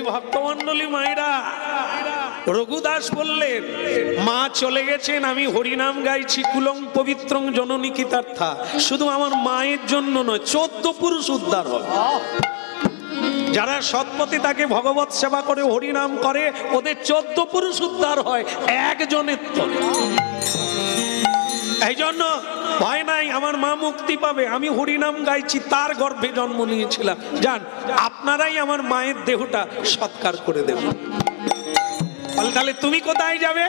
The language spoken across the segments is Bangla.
তাই ভক্তমণ্ডলী মায়েরা, রঘুদাস বললেন মা চলে গেছেন, আমি হরিনাম গাইছি কুলং পবিত্রং জননী কীতার্থা। শুধু আমার মায়ের জন্য নয়, 14 পুরুষ উদ্ধার হবে। যারা সৎপথে তাকে ভগবত সেবা করে হরিনাম করে, ওদের 14 পুরুষ উদ্ধার হয় একজনের তো। এই জন্য ভয় নাই, আমার মা মুক্তি পাবে। আমি হরিনাম গাইছি, তার গর্ভে জন্ম নিয়েছিলাম। যান, আপনারাই আমার মায়ের দেহটা সৎকার করে দেবেন। তাহলে তুমি কোথায় যাবে?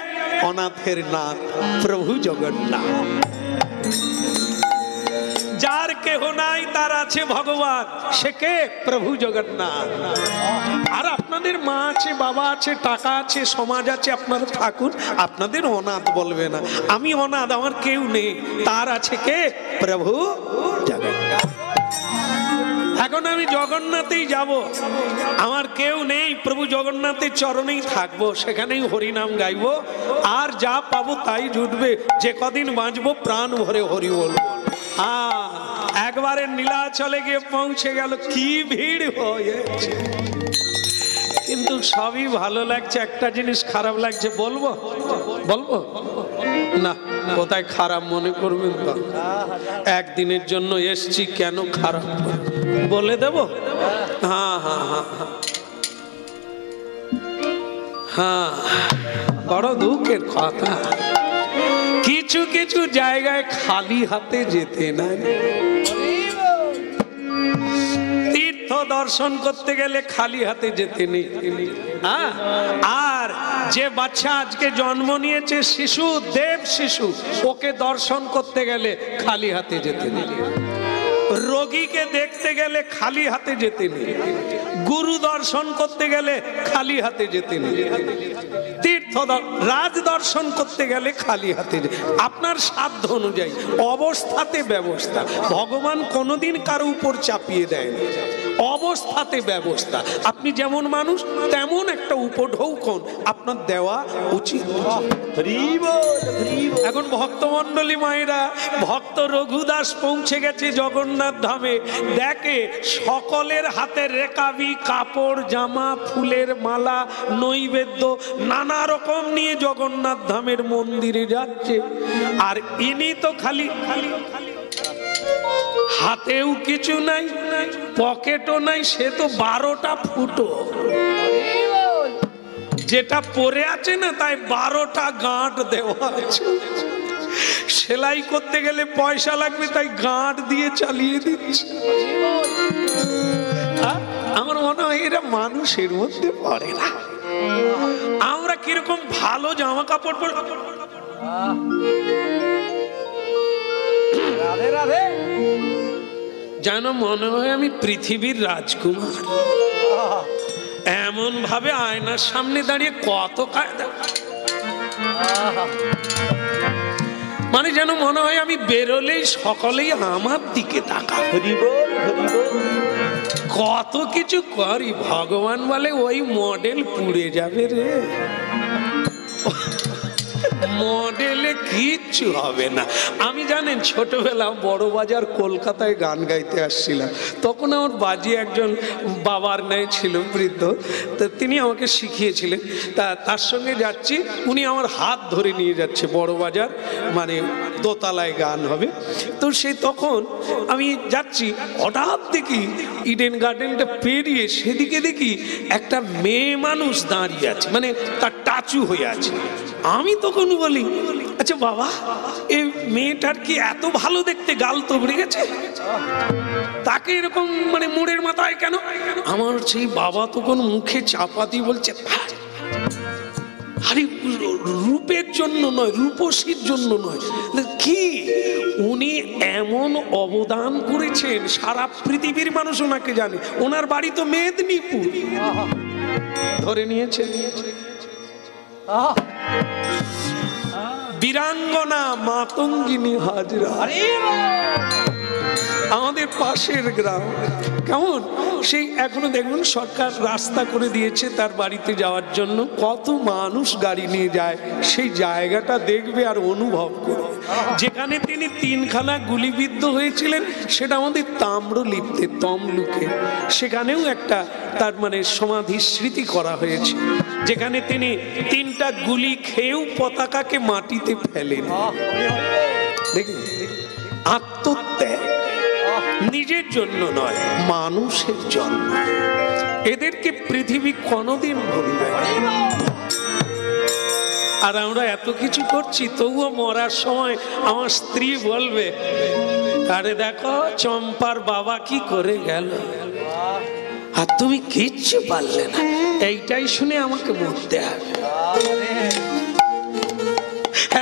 অনাথের নাথ প্রভু জগন্নাথ। যার কেহ নাই তার আছে ভগবান, সে কে? প্রভু জগন্নাথ। আর আপনাদের মা আছে, বাবা আছে, টাকা আছে, সমাজ আছে, আপনারা থাকুন, আপনাদের অনাথ বলবে না। আমি অনাথ, আমার কেউ নেই, তার আছে কে? প্রভু জগন্নাথ। এখন আমি জগন্নাথেই যাব, আমার কেউ নেই, প্রভু জগন্নাথের চরণেই থাকবো, সেখানেই হরিনাম গাইবো, আর যা পাবো তাই জুটবে। যে কদিন বাঁচবো প্রাণ ভরে হরি বলবো। একবারে নীলাচলে গিয়ে পৌঁছে গেল, কি ভিড় হয়েছে। কিন্তু সবই ভালো লাগছে, একটা জিনিস খারাপ লাগছে। বলবো বলবো না, কোথায় খারাপ মনে করবেন তো? একদিনের জন্য এসছি, কেন খারাপ বলে দেব? হ্যাঁ হ্যাঁ হ্যাঁ হ্যাঁ, বড় দুঃখের কথা, কিছু কিছু জায়গায় খালি হাতে যেতে নাই। তীর্থ দর্শন করতে গেলে খালি হাতে যেতে নেই। আর যে বাচ্চা আজকে জন্ম নিয়েছে, শিশু, দেব শিশু, ওকে দর্শন করতে গেলে খালি হাতে যেতে নেই। রোগীকে দেখতে গেলে খালি হাতে যেতে নেই। গুরু দর্শন করতে গেলে খালি হাতে যেতে নেই। তীর্থ রাজ দর্শন করতে গেলে খালি হাতে। আপনার সাধ্য অনুযায়ী অবস্থাতে ব্যবস্থা। ভগবান কোনোদিন কারো উপর চাপিয়ে দেয় না, অবস্থাতে ব্যবস্থা। আপনি যেমন মানুষ তেমন একটা উপঢৌকন আপনার দেওয়া উচিত। এখন ভক্তমণ্ডলী মায়েরা, ভক্ত রঘুদাস পৌঁছে গেছে জগন্নাথ ধামে। দেখে সকলের হাতে রেকাবি, কাপড়, জামা, ফুলের মালা, নৈবেদ্য নানা রকম নিয়ে জগন্নাথ ধামের মন্দিরে যাচ্ছে। আর ইনি তো খালি হাতেও কিছু নাই, পকেটও নাই, সে তো 12টা ফুটো। যেটা পরে আছে না, তাই 12টা গাঁট দেওয়া আছে। সেলাই করতে গেলে পয়সা লাগবে, তাই গাঁট দিয়ে চালিয়ে দিচ্ছে। আমার মনে হয় এরা মানুষের মধ্যে পড়ে না। আমরা কিরকম ভালো জামা কাপড় পরে, যেন মনে হয় আমি পৃথিবীর রাজকুমার। এমন ভাবে আয়নার সামনে দাঁড়িয়ে কত কায়দা, মানে যেন মনে হয় আমি বেরোলেই সকলেই আমার দিকে তাকাবে। কত কিছু করি, ভগবান বলে ওই মডেল পুড়ে যাবে রে, মডেলে কিচ্ছু হবে না। আমি জানেন ছোটবেলা বড়বাজার কলকাতায় গান গাইতে আসছিলাম, তখন আমার বাজি একজন বাবার ন্যায় ছিল, বৃদ্ধ, তা তিনি আমাকে শিখিয়েছিলেন। তার সঙ্গে যাচ্ছি, উনি আমার হাত ধরে নিয়ে যাচ্ছে বড়বাজার, মানে দোতলায় গান হবে। তো সেই তখন আমি যাচ্ছি, হঠাৎ দেখি ইডেন গার্ডেনটা পেরিয়ে সেদিকে দেখি একটা মেয়ে মানুষ দাঁড়িয়ে আছে, মানে তার টাচু হয়ে আছে। আমি তখন বলি, আচ্ছা বাবা, এই মেয়েটার কি এত ভালো দেখতে, গাল তবড়ে গেছে, তাকে এরকম মানে মোড়ের মাথায় কেন? আমার সেই বাবা তখন মুখে চাপা দিয়ে বলছে, আরে রূপের জন্য নয়, রূপসীর জন্য নয়। কি উনি এমন অবদান করেছেন, সারা পৃথিবীর মানুষ ওনাকে জানে। ওনার বাড়ি তো মেদিনীপুর। ধরে নিয়েছে বীরাঙ্গনা মাতঙ্গিনী হাজরা। আমাদের পাশের গ্রাম, কেমন সেই এখনো দেখুন সরকার রাস্তা করে দিয়েছে তার বাড়িতে যাওয়ার জন্য, কত মানুষ গাড়ি নিয়ে যায়, সেই জায়গাটা দেখবে আর অনুভব করবে। যেখানে তিনি 3খানা গুলিবিদ্ধ হয়েছিলেন সেটা আমাদের তাম্রলিপ্তে তমলুকে, সেখানেও একটা তার মানে সমাধি স্মৃতি করা হয়েছে, যেখানে তিনি 3টা গুলি খেয়েও পতাকাকে মাটিতে ফেলেন। দেখুন আত্মত্যাগ, নিজের জন্য নয় মানুষের জন্য। এদেরকে পৃথিবী কোনোদিন ভুলবে না। আর আমরা এত কিছু করছি, তবুও মরার সময় আমার স্ত্রী বলবে, আরে দেখো চম্পার বাবা কি করে গেল, আর তুমি কিচ্ছু পারলে না। এইটাই শুনে আমাকে মরতে হবে।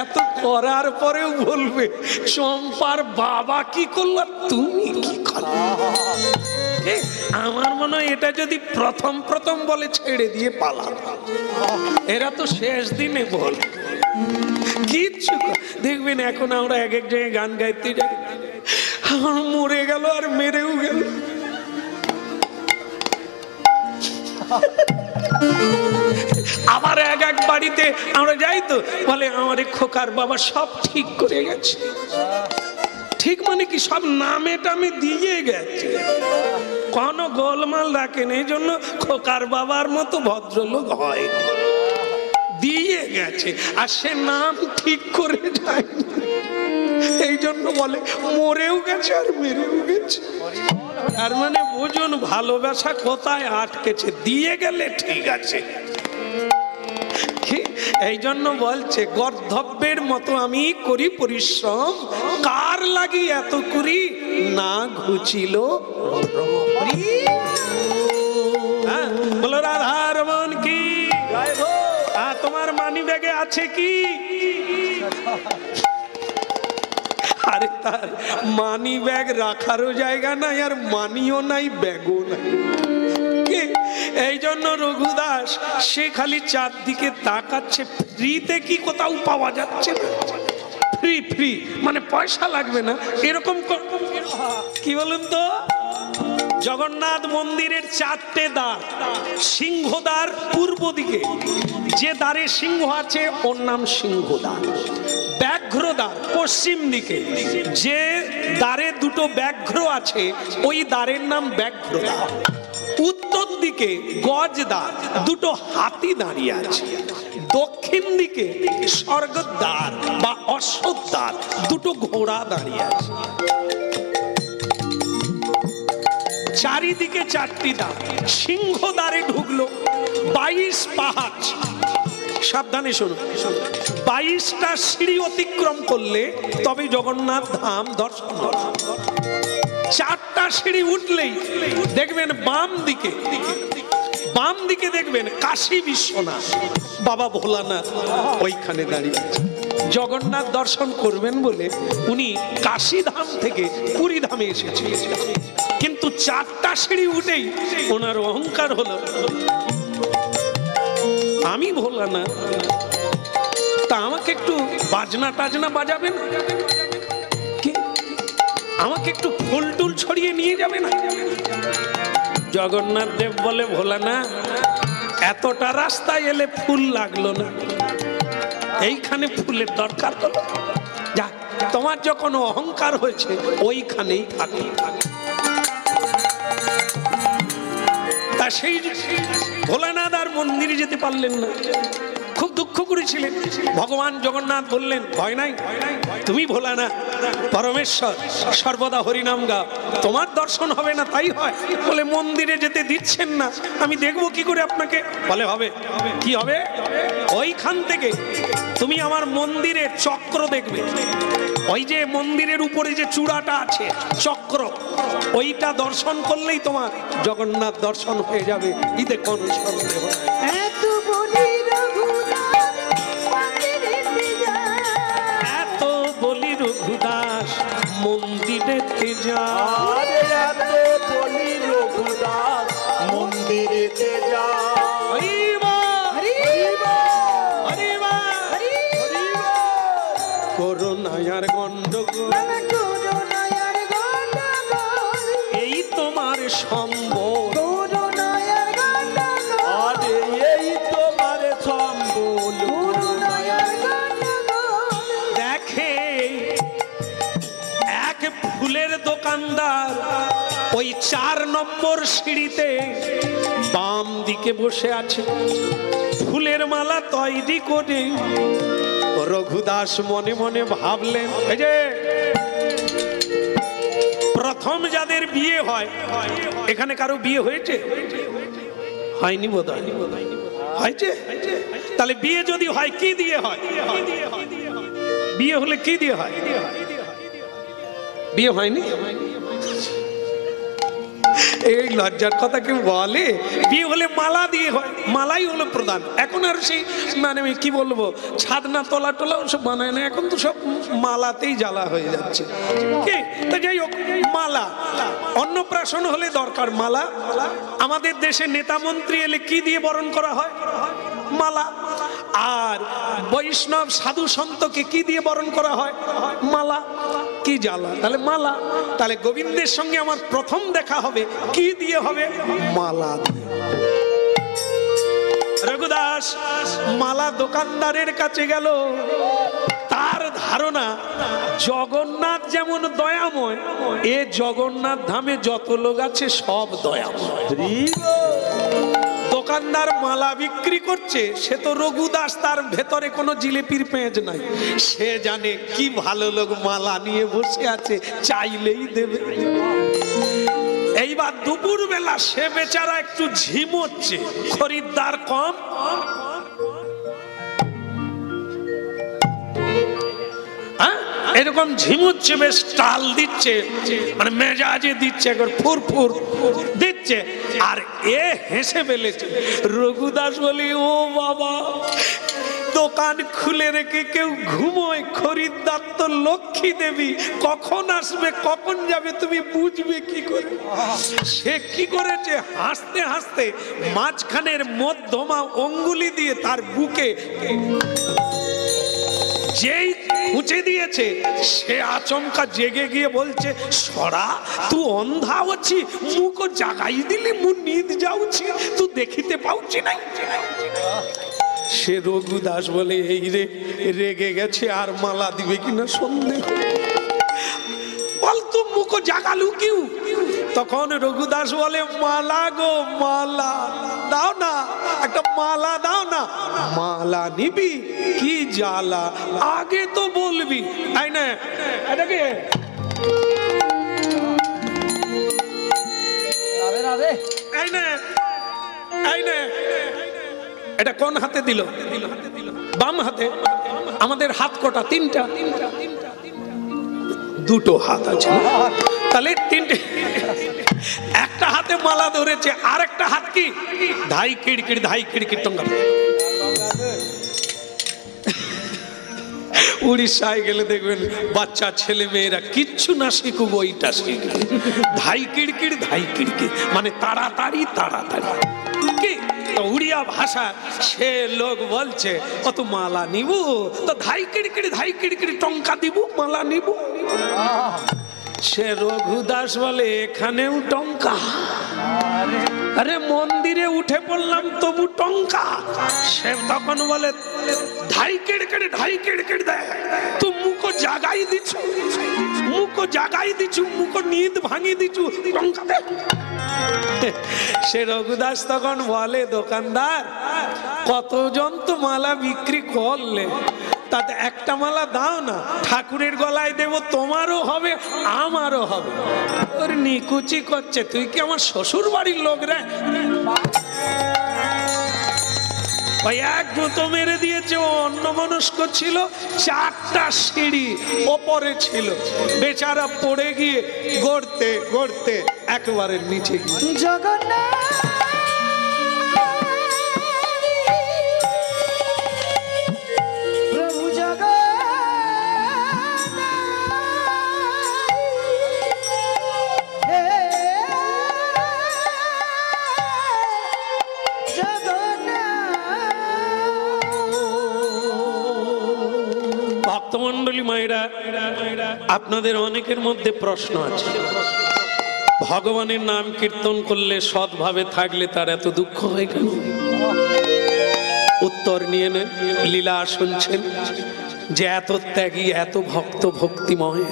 এত করার পরেও বলবে চম্পার বাবা কি করলো, তুমি কি করলে। আমার মনে হয় এটা যদি প্রথম প্রথম বলে ছেড়ে দিয়ে পালাতো, এরা তো শেষ দিনে বল কিচ্ছু। দেখবেন এখন আমরা এক এক জায়গায় গান গাইতে যাই, আমার মরে গেল আর মেরেও গেল। আবার এক এক বাড়িতে আমরা যাই তো বলে আমার খোকার বাবা সব ঠিক করে গেছে। ঠিক মানে কি, সব নামে টামে দিয়ে গেছে, কোনো গোলমাল রাখেন। এই জন্য খোকার বাবার মতো ভদ্রলোক হয়, দিয়ে গেছে আর সে নাম ঠিক করে যায়। এই জন্য বলে মরেও গেছে আর মেরেও গেছে। তার মানে বুঝুন ভালোবাসা কোথায় আটকেছে, দিয়ে গেলে ঠিক আছে। এই জন্য বলছে গর্ধব্যের মতো আমি করি পরিশ্রম, কার লাগি এত করি না ঘুচিল। বলো রাধার মন কি, তোমার মানি ব্যাগে আছে কি? আরে তার মানি ব্যাগ রাখারও জায়গা নাই, আর মানিও নাই, ব্যাগও নাই। এই জন্য রঘুদাস সে খালি চারদিকে তাকাচ্ছে, ফ্রিতে কি কোথাও পাওয়া যাচ্ছে না। ফ্রি ফ্রি মানে পয়সা লাগবে না এরকম কি বলুন তো। জগন্নাথ মন্দিরের 4টে দ্বার, সিংহদ্বার পূর্ব দিকে, যে দ্বারে সিংহ আছে ওর নাম সিংহদ্বার। ব্যাঘ্রদ্বার পশ্চিম দিকে, যে দ্বারে 2টো ব্যাঘ্র আছে ওই দ্বারের নাম ব্যাঘ্রদ্বার। উত্তর দিকে গজদ্বার, 2টো হাতি দাঁড়িয়ে আছে। দক্ষিণ দিকে স্বর্গদ্বার বা অশ্বদ্বার, 2টো ঘোড়া দাঁড়িয়ে আছে। চারিদিকে 4টি দ্বার। সিংহদ্বারে ঢুকলো 22 পাহাড়, সাবধানে শুনুন, 22টা সিঁড়ি অতিক্রম করলে তবে জগন্নাথ ধাম দর্শন হবে। 4টা সিঁড়ি উঠলেই দেখবেন বাম দিকে দেখবেন কাশী বিশ্বনাথ বাবা ভোলানাথ ওইখানে দাঁড়িয়ে আছে। জগন্নাথ দর্শন করবেন বলে উনি কাশী ধাম থেকে পুরী ধামে এসেছেন, কিন্তু 4টা সিঁড়ি উঠেই ওনার অহংকার হলো আমি ভোলানাথ, তা আমাকে একটু বাজনা টাজনা বাজাবেন, আমাকে একটু ফুল টুল ছড়িয়ে নিয়ে যাবে না। জগন্নাথ দেব বলে ভোলানাথ এতটা রাস্তায় এলে ফুল লাগলো না, এইখানে ফুলের দরকার হলো, যা তোমার যখন অহংকার হয়েছে ওইখানেই থাকি। তা সেই ভোলানাথ আর মন্দিরে যেতে পারলেন না, খুব দুঃখ করেছিলেন। ভগবান জগন্নাথ বললেন ভয় নাই, তুমি ভোলানাথ পরমেশ্বর, সর্বদা হরিনাম গাও, তোমার দর্শন হবে না তাই হয়, বলে মন্দিরে যেতে দিচ্ছেন না, আমি দেখবো কি করে আপনাকে। বলে হবে, কি হবে, ওইখান থেকে তুমি আমার মন্দিরের চক্র দেখবে, ওই যে মন্দিরের উপরে যে চূড়াটা আছে চক্র, ওইটা দর্শন করলেই তোমার জগন্নাথ দর্শন হয়ে যাবে, এতে কোনো সন্দেহ নাই। এত বলি রঘুদাস মন্দিরেতে যা, এত বলি রঘুদাস মন্দিরেতে যা, করোনার গন্ডগোল সম্বল, আরে এই তোমার সম্বল। দেখে এক ফুলের দোকানদার ওই 4 নম্বর সিঁড়িতে বাম দিকে বসে আছে, ফুলের মালা তৈরি করে। রঘুদাস মনে মনে ভাবলেন, এই যে প্রথম যাদের বিয়ে হয়, এখানে কারো বিয়ে হয়েছে? হয়নি বোধহয়, হয়েছে? তাহলে বিয়ে যদি হয় কি দিয়ে হয়? বিয়ে হলে কি দিয়ে হয়? বিয়ে হয়নি? এই লজ্জার কথা কেউ বলে? বিয়ে হলে মালা দিয়ে হয়, মালাই হলো প্রধান। এখন আর সেই মানে কি বলবো, ছাদনা তোলা টোলা সব বানায় না, এখন তো সব মালাতেই জ্বালা হয়ে যাচ্ছে। কি তো যাই হোক, মালা। অন্নপ্রাশন হলে দরকার মালা। আমাদের দেশে নেতা মন্ত্রী এলে কি দিয়ে বরণ করা হয়? মালা। আর বৈষ্ণব সাধু সন্তকে কি দিয়ে বরণ করা হয়? মালা। কি জ্বালা, তাহলে মালা। তাহলে গোবিন্দের সঙ্গে আমার প্রথম দেখা হবে কি দিয়ে হবে? মালা দিয়ে। রঘুদাস মালা দোকানদারের কাছে গেল। তার ধারণা জগন্নাথ যেমন দয়াময়, এ জগন্নাথ ধামে যত লোক আছে সব দয়াময়। দোকানদার মালা বিক্রি করছে, সে তো রঘুদাস, তার ভেতরে কোনো জিলিপির পেঁয়াজ নাই। সে জানে কি ভালো লোক মালা নিয়ে বসে আছে, চাইলেই দেবে। এইবার দুপুর বেলা সে বেচারা একটু ঝিমোচ্ছে, খরিদ্দার কম। এরকম ঝিমুচ্ছে, বেশ টাল দিচ্ছে, মানে মেজাজে দিচ্ছে, একবার ফুরফুর দিচ্ছে। আর এ হেসে ফেলেছে। রঘুদাস বলি, ও বাবা, দোকান খুলে রেখে কেউ ঘুমোয়? খরিদ্দার তো লক্ষ্মী দেবী, কখন আসবে কখন যাবে তুমি বুঝবে কি করে? সে কি করেছে, হাসতে হাসতে মাঝখানের মধ্যমা অঙ্গুলি দিয়ে তার বুকে যেই খুঁচে দিয়েছে, সে আচমকা জেগে গিয়ে বলছে, সরা তু অন্ধা অছি, মুখ জাগাই দিলি, মু নিদ যাউছি, তু দেখিতে পাউছি নাই। সে রঘুদাস বলে, এই রে রেগে গেছে, আর মালা দিবে কিনা সন্দেহ। বল তু মুখ জাগালু কিউ? তখন রঘুদাস বলে, মালা গো মালা দাও না, একটা মালা দাও না। মালা নিবি? কি জ্বালা, আগে তো বলবি, তাই না? এটাকে এটা কোন হাতে দিল? বাম হাতে। আমাদের হাত কটা? 3টা। দুটো হাত আছে, তাহলে 3টে। একটা হাতে মালা ধরেছে, আর একটা হাত কি? ধাই কিড়কিড়, ধাই কিড়কিড় টঙ্গা। উড়িষ্যায় গেলে দেখবেন বাচ্চা ছেলে মেয়েরা কিচ্ছু না শিখুক, ওইটা শিখবে। ধাই কিড়কিড়, ধাই কিড়কিড় মানে তাড়াতাড়ি তাড়াতাড়ি। কি উড়িয়া ভাষা। সে লোক বলছে, অত মালা নিব তো ধাই কিড়কিড় টঙ্কা দিব, মালা নিব। সে রঘুদাস বলে, এখানেও টঙ্কা? আরে মন্দিরে উঠে পড়লাম তবু টঙ্কা। সে তখন বলে, ধাই কিড়কিড় দেয়, তু মুখ জাগাই দিছু, মুখ নিদ ভাঙি দিছু, টঙ্কা দে। সে রঘুদাস তখন বলে, দোকানদার কতজন তো মালা বিক্রি করলে, তাতে একটা মালা দাও না, ঠাকুরের গলায় দেব, তোমারও হবে আমারও হবে। ওর নিকুচি করছে, তুই কি আমার শ্বশুর বাড়ির লোক রে? ওই এক গুঁতো মেরে দিয়েছে। ও অন্যমনস্ক ছিল, 4টা সিঁড়ি ওপরে ছিল, বেচারা পড়ে গিয়ে গড়তে গড়তে একেবারে নিচে গিয়ে জগন্নাথ প্রভু ভক্তমণ্ডলী মায়েরা, আপনাদের অনেকের মধ্যে প্রশ্ন আছে, ভগবানের নাম কীর্তন করলে সৎভাবে থাকলে তার এত দুঃখ হয় কেন? উত্তর নিয়ে নেন। লীলা শুনছেন যে এত ত্যাগী, এত ভক্ত, ভক্তিময়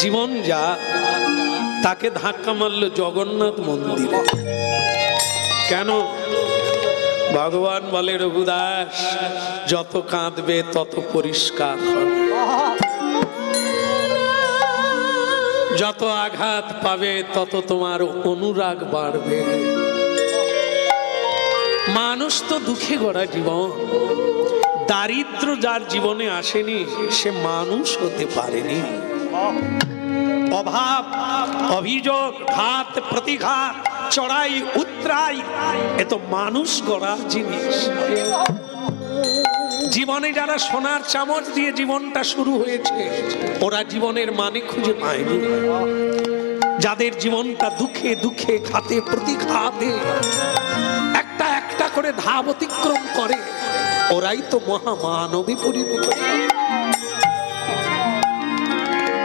জীবন যা, তাকে ধাক্কা মারল জগন্নাথ মন্দিরে। কেন? ভগবান বলে, রঘুদাস যত কাঁদবে তত পরিষ্কার হবে, যত আঘাত পাবে তত তোমার অনুরাগ বাড়বে। মানুষ তো দুঃখে গড়া জীবন, দারিদ্র যার জীবনে আসেনি সে মানুষ হতে পারেনি। অভাব, অভিযোগ, ঘাত প্রতিঘাত, চড়াই উতরাই, এ তো মানুষ গড়া জিনিস। জীবনে যারা সোনার চামচ দিয়ে জীবনটা শুরু হয়েছে ওরা জীবনের মানে খুঁজে পায়নি। যাদের জীবনটা দুঃখে দুঃখে, ঘাতে প্রতিঘাতে একটা একটা করে ধাপ অতিক্রম করে ওরাই তো মহামানবী পরিণত।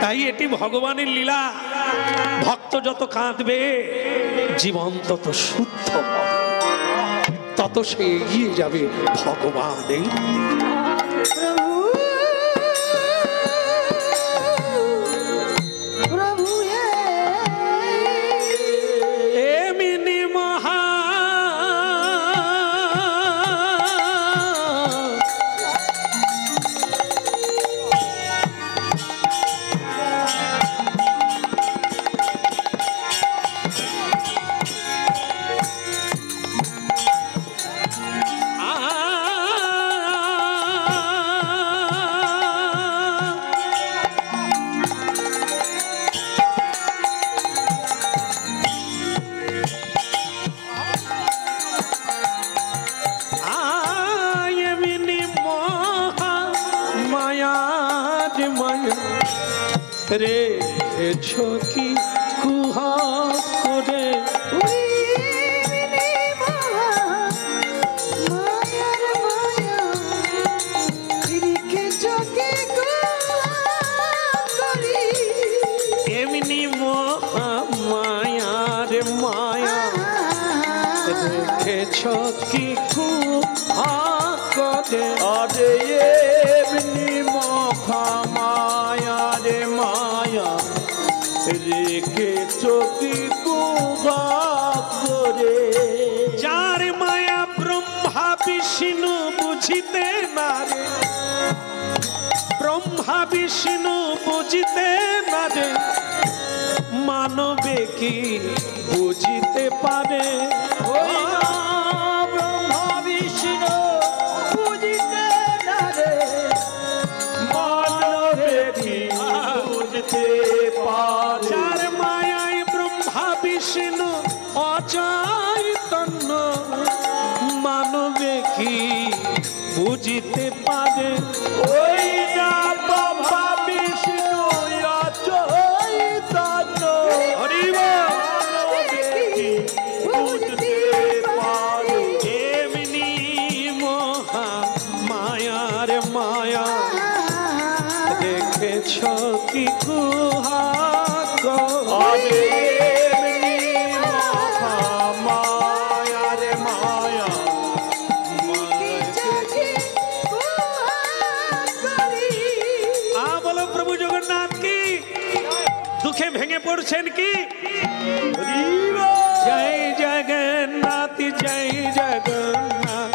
তাই এটি ভগবানের লীলা। ভক্ত যত কাঁদবে জীবন তত শুদ্ধ হবে, তত সে এগিয়ে যাবে ভগবানের। রেখেছো কি কুহা করে, এমনি মহা মায়ার মায়া রেখেছো কি কুহা করে। আরে এমনি মহা মায়ার মায়া রেখেছো কি কুহা করে। যার মায়া ব্রহ্মা বিষ্ণু বুঝিতে না রে, ব্রহ্মা বিষ্ণু বুঝিতে না রে, মানবে কি বুঝিতে পারে? ব্রহ্মা বিষ্ণু বুঝিতে না রে, মানবে কি বুঝতে পারে। যার মায়ায় ব্রহ্মা বিষ্ণু অচৈতন্য, মানবে কি বুঝিতে পারে? ওই না ব্রহ্মা বিষ্ণু অচৈতন্য, মানবে কি বুঝতে পারে। এমনি মহা মায়ার মায়া দেখেছ কি কুহা আরে এমনি মহা মায়ার মায়া বলো প্রভু জগন্নাথ কি দুঃখে ভেঙে পড়ছেন কি? জয় জগন্নাথ, জয় জগন্নাথ,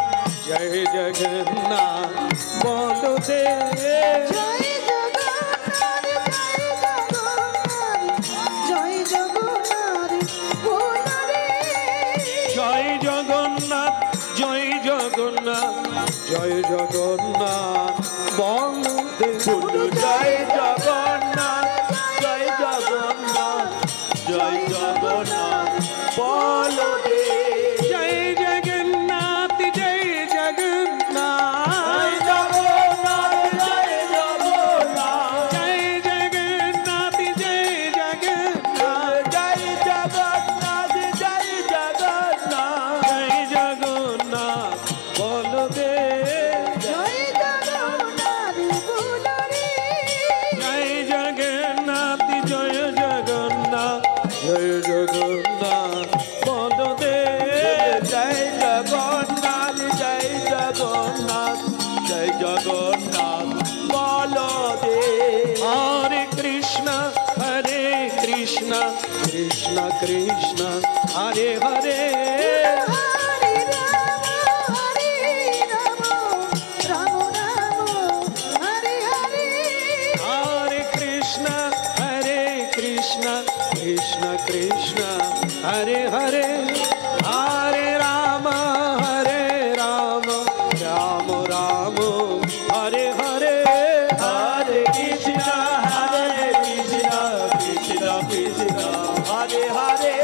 জয় জগন্নাথ বলো দে। জয় জগন্নাথ, জয় জগন্নাথ, জয় জগন্নাথ বলো দে। জয় জগন্নাথ, জয় জগন্নাথ, জয় জগন্নাথ বলো রে। জয় জগন্নাথ, জয় জগন্নাথ, জয় জগন্নাথ, জয় জগন্নাথ, জয় জগন্নাথ, জয় জগন্নাথ, জয় জগন্নাথ, জয় জগন্নাথ, জয় জগন্নাথ বলো দে। জয় জগন্নাথ বলো রে। জয় জগন্নাথ, জয় জগন্নাথ, জয় জগন্নাথ কৃষ্ণ কৃষ্ণ কৃষ্ণ হরে হরে হরে রাম রাম রাম হরে হরে হরে কৃষ্ণ কৃষ্ণ কৃষ্ণ হরে হরে হরে রাম রাম রাম হরে হরে হরে কৃষ্ণ কৃষ্ণ কৃষ্ণ হরে হরে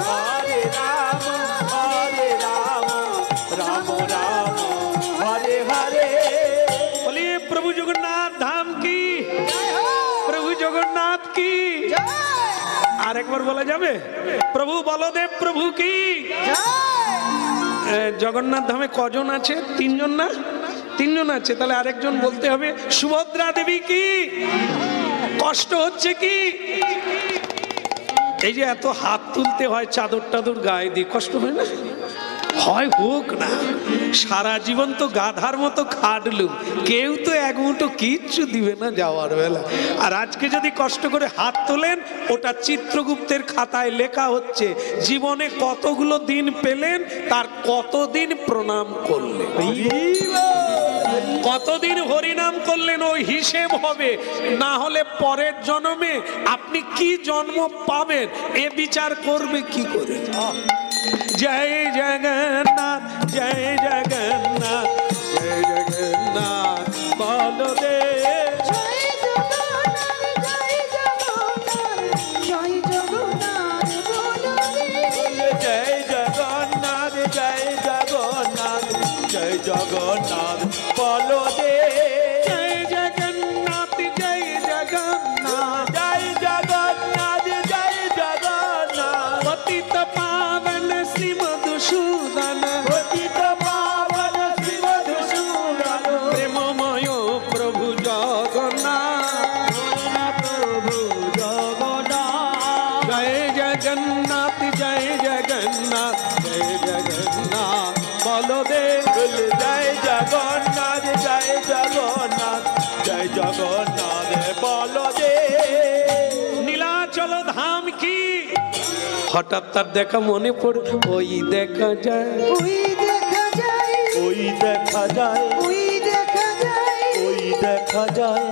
হরে রাম রাম রাম হরে হরে बोलिए प्रभु जगन्नाथ धाम की प्रभु जगन्नाथ की আর একবার বলা যাবে প্রভু বলদেব প্রভু কি জগন্নাথ ধামে কজন আছে তিনজন না তিনজন আছে তাহলে আরেকজন বলতে হবে সুভদ্রা দেবী কি কষ্ট হচ্ছে কি এই যে এত হাত তুলতে হয় চাদর টাদর গায়ে দিয়ে কষ্ট হয় না হয় হোক না সারা জীবন তো গাধার মতো খাটলুম কেউ তো এক মুঠো কিচ্ছু দিবে না যাওয়ার বেলা আর আজকে যদি কষ্ট করে হাত তোলেন ওটা চিত্রগুপ্তের খাতায় লেখা হচ্ছে জীবনে কতগুলো দিন পেলেন তার কতদিন প্রণাম করলেন কতদিন হরিনাম করলেন ওই হিসেব হবে না হলে পরের জন্মে আপনি কি জন্ম পাবেন এ বিচার করবে কি করে জয় জগন্নাথ জয় জগন্নাথ জয় জগন্নাথ বলদেব জয় জগন্নাথ বলো রে জয় জগন্নাথ জয় জগন্নাথ জয় জগন্নাথ বলো রে জয় জগন্নাথ জয় জগন্নাথ জয় জগন্নাথ জয় জগন্নাথ পতিত পাবন শ্রী মধুসূদন পতিত পাবন শ্রী মধুসূদন প্রেমময় প্রভু জগন্নাথ প্রভু জগন্নাথ জয় জগন্নাথ জয় জগন্নাথ জয় জগন্নাথ বলদেব জয় জগন্নাথ জয় জগন্নাথ জয় জগন্নাথ বলো রে নীলাচল ধাম কি হঠাৎ তার দেখা মনে পড়ে ওই দেখা যায় ওই দেখা যায় ওই দেখা যায় ওই দেখা যায় ওই দেখা যায়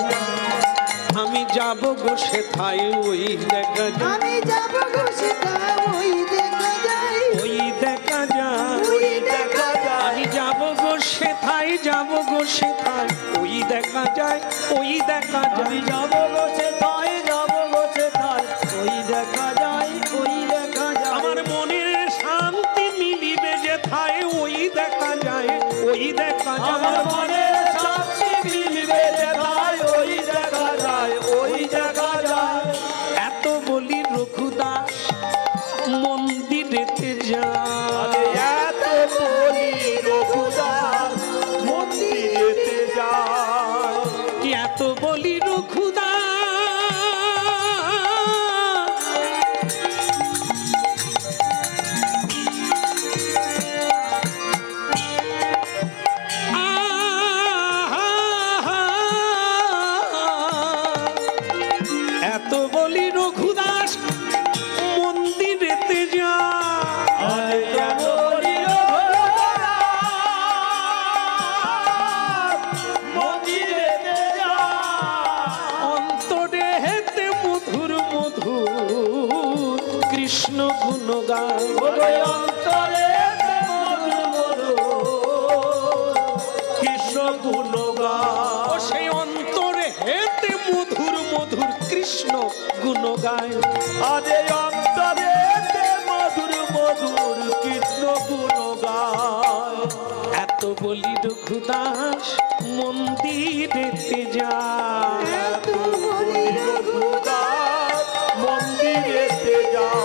আমি যাব গো সেথায় ওই দেখা যায় আমি যাব গো সেটা ওই দেখা যায় ওই দেখা যায় ওই দেখা যায় আমি যাব গো সেথায় ওই দেখা যায় ওই দেখা যায় যাব গোছে তাই যাব গোছে তাই ওই দেখা যায় ওই দেখা যায় আমার মনের শান্তি মিলিবে যেথায় ওই দেখা যায় ওই দেখা আমার যায় মনে শান্তি মিলবে যেথায় ওই দেখা যায় ওই দেখা যায় এত বলি রঘুদাস মন্দিরেতে আরে যায় এত বলি রঘুদাস মন্দিরেতে যায় এত বলি রঘুদাস এত বলি রঘুদাস মন্দিরেতে যায় আরে এত বলি রঘুদাস মন্দিরেতে যায় অন্তরে হেতে মধুর মধুর কৃষ্ণ গুণগান ওই অন্তরে মধুর মধুর কৃষ্ণ গুণগান ও সেই অন্তরে হেতে মধুর মধুর কৃষ্ণ গুণগান আরে অন্তরে মধুর মধুর কৃষ্ণ গুণগান এত বলি রঘুদাস মন্দিরেতে যায় এত বলি রঘুদাস মন্দিরেতে যায়